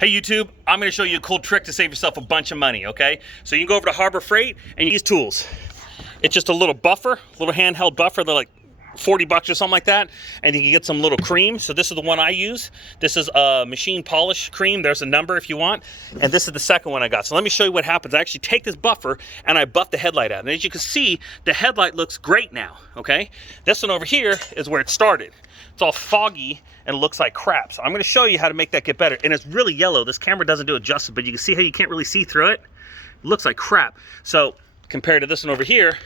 Hey YouTube, I'm gonna show you a cool trick to save yourself a bunch of money, okay? So you can go over to Harbor Freight and use these tools. It's just a little buffer, little handheld buffer. They're like 40 bucks or something like that, and you can get some little cream. So this is the one I use. This is a machine polish cream. There's a number if you want, and this is the second one I got. So let me show you what happens. I actually take this buffer and I buff the headlight out, and as you can see, the headlight looks great now. Okay, this one over here is where it started. It's all foggy and looks like crap. So I'm going to show you how to make that get better. And it's really yellow. This camera doesn't do it justice, but you can see how you can't really see through it. It looks like crap. So compared to this one over here,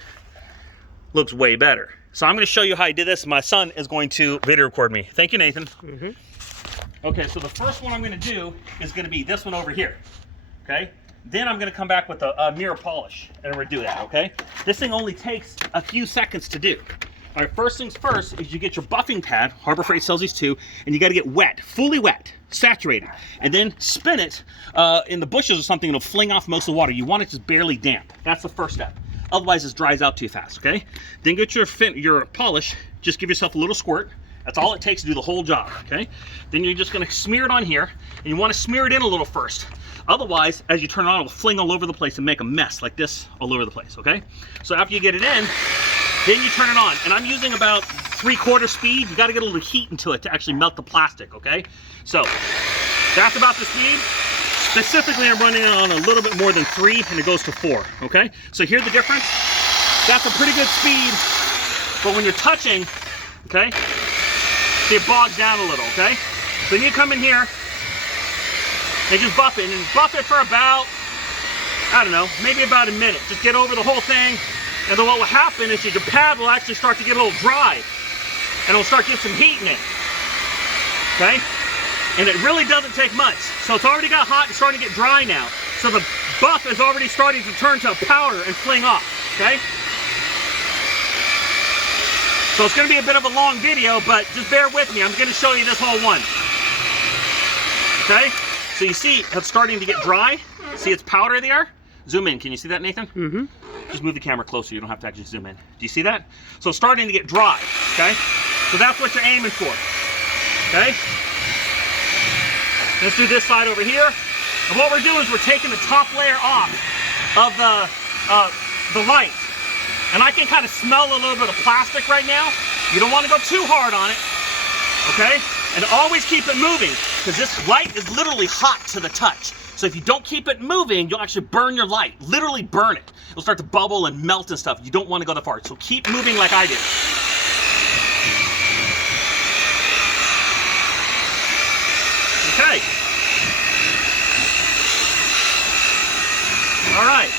looks way better. So I'm going to show you how I did this. My son is going to video record me. Thank you, Nathan. Okay, so the first one I'm going to do is going to be this one over here. Okay, then I'm going to come back with a mirror polish and we're going to do that. Okay, this thing only takes a few seconds to do. All right, first things first is you get your buffing pad. Harbor Freight sells these too, and you got to get wet, fully wet, saturated, and then spin it in the bushes or something. It'll fling off most of the water. You want it just barely damp. That's the first step. Otherwise, it dries out too fast. Okay. Then get your polish. Just give yourself a little squirt. That's all it takes to do the whole job. Okay. Then you're just going to smear it on here, and you want to smear it in a little first. Otherwise, as you turn it on, it will fling all over the place and make a mess like this all over the place. Okay. So after you get it in, then you turn it on, and I'm using about 3/4 speed. You got to get a little heat into it to actually melt the plastic, okay? So that's about the speed. Specifically, I'm running it on a little bit more than 3, and it goes to 4, okay? So here's the difference. That's a pretty good speed, but when you're touching, okay, it bogs down a little, okay? So then you come in here and just buff it, and buff it for about, I don't know, maybe about a minute. Just get over the whole thing. And then what will happen is your pad will actually start to get a little dry, and it'll start getting some heat in it, okay? And it really doesn't take much. So it's already got hot and starting to get dry now. So the buff is already starting to turn to a powder and fling off, okay? So it's gonna be a bit of a long video, but just bear with me. I'm gonna show you this whole one, okay? So you see it's starting to get dry. See it's powder there? Zoom in, can you see that, Nathan? Mm-hmm. Just move the camera closer, you don't have to actually zoom in. Do you see that? So it's starting to get dry, okay? So that's what you're aiming for, okay? Let's do this side over here. And what we're doing is we're taking the top layer off of the light. And I can kind of smell a little bit of plastic right now. You don't want to go too hard on it, okay? And always keep it moving, because this light is literally hot to the touch. So if you don't keep it moving, you'll actually burn your light. Literally burn it. It'll start to bubble and melt and stuff. You don't want to go that far. So keep moving like I did. Okay. All right.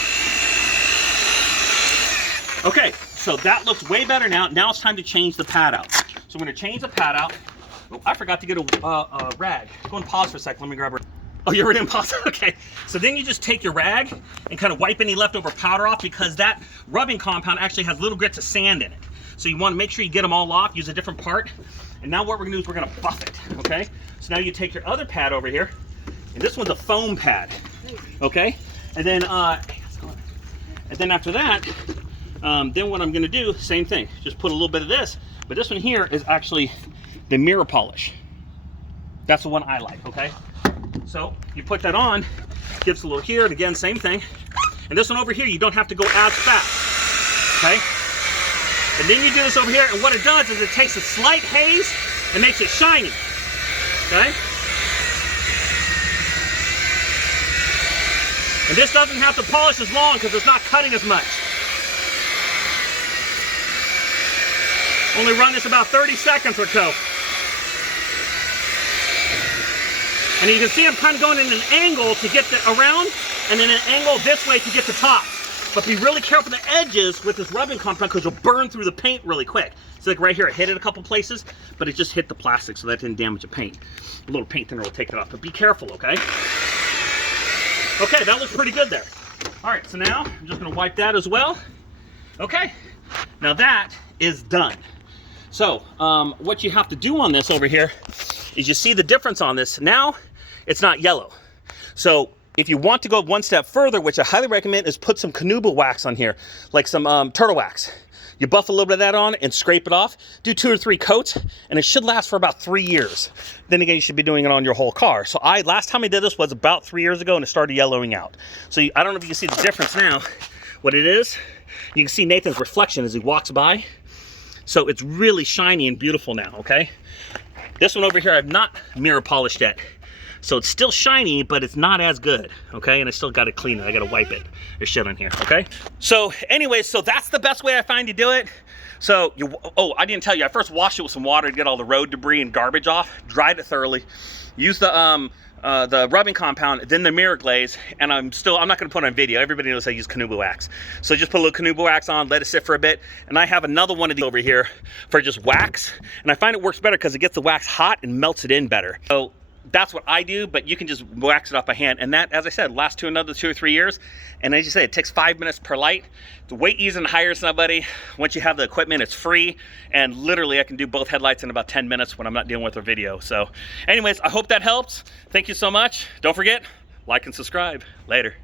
Okay, so that looks way better now. Now it's time to change the pad out. So I'm going to change the pad out. Oh, I forgot to get a rag. Go and pause for a second. Let me grab a... Oh, you already in pause? Okay. So then you just take your rag and kind of wipe any leftover powder off, because that rubbing compound actually has little grits of sand in it. So you want to make sure you get them all off, use a different part. And now what we're going to do is we're going to buff it, okay? So now you take your other pad over here, and this one's a foam pad, okay? And then after that, then what I'm going to do, same thing, just put a little bit of this, but this one here is actually the mirror polish. That's the one I like, okay? So you put that on, gives a little here, and again, same thing. And this one over here, you don't have to go as fast, okay? And then you do this over here, and what it does is it takes a slight haze and makes it shiny, okay? And this doesn't have to polish as long because it's not cutting as much. Only run this about 30 seconds or so. And you can see I'm kind of going in an angle to get the around, and then an angle this way to get the top. But be really careful with the edges with this rubbing compound, because you'll burn through the paint really quick. So like right here, I hit it a couple places, but it just hit the plastic, so that didn't damage the paint. A little paint thinner will take it off, but be careful, okay? Okay, that looks pretty good there. All right, so now I'm just gonna wipe that as well. Okay, now that is done. So what you have to do on this over here is you see the difference on this. Now it's not yellow. So if you want to go one step further, which I highly recommend, is put some carnauba wax on here, like some turtle wax. You buff a little bit of that on and scrape it off. Do 2 or 3 coats, and it should last for about 3 years. Then again, you should be doing it on your whole car. So last time I did this was about 3 years ago, and it started yellowing out. So I don't know if you can see the difference now. What it is, you can see Nathan's reflection as he walks by. So it's really shiny and beautiful now, okay? This one over here, I've not mirror polished yet. So it's still shiny, but it's not as good, okay? And I still gotta clean it, I gotta wipe it. There's shit on here, okay? So anyway, so that's the best way I find to do it. So, I didn't tell you, I first washed it with some water to get all the road debris and garbage off, dried it thoroughly, used the rubbing compound, then the mirror glaze, and I'm not gonna put it on video. Everybody knows I use Canuba wax. So just put a little Canuba wax on, let it sit for a bit, and I have another one of these over here for just wax, and I find it works better because it gets the wax hot and melts it in better. So that's what I do, but you can just wax it off by hand, and that, as I said, lasts to another 2 or 3 years. And as you say, it takes 5 minutes per light. It's way easier than hire somebody. Once you have the equipment, it's free, and literally I can do both headlights in about 10 minutes when I'm not dealing with a video. So anyways, I hope that helps. Thank you so much. Don't forget, like and subscribe. Later.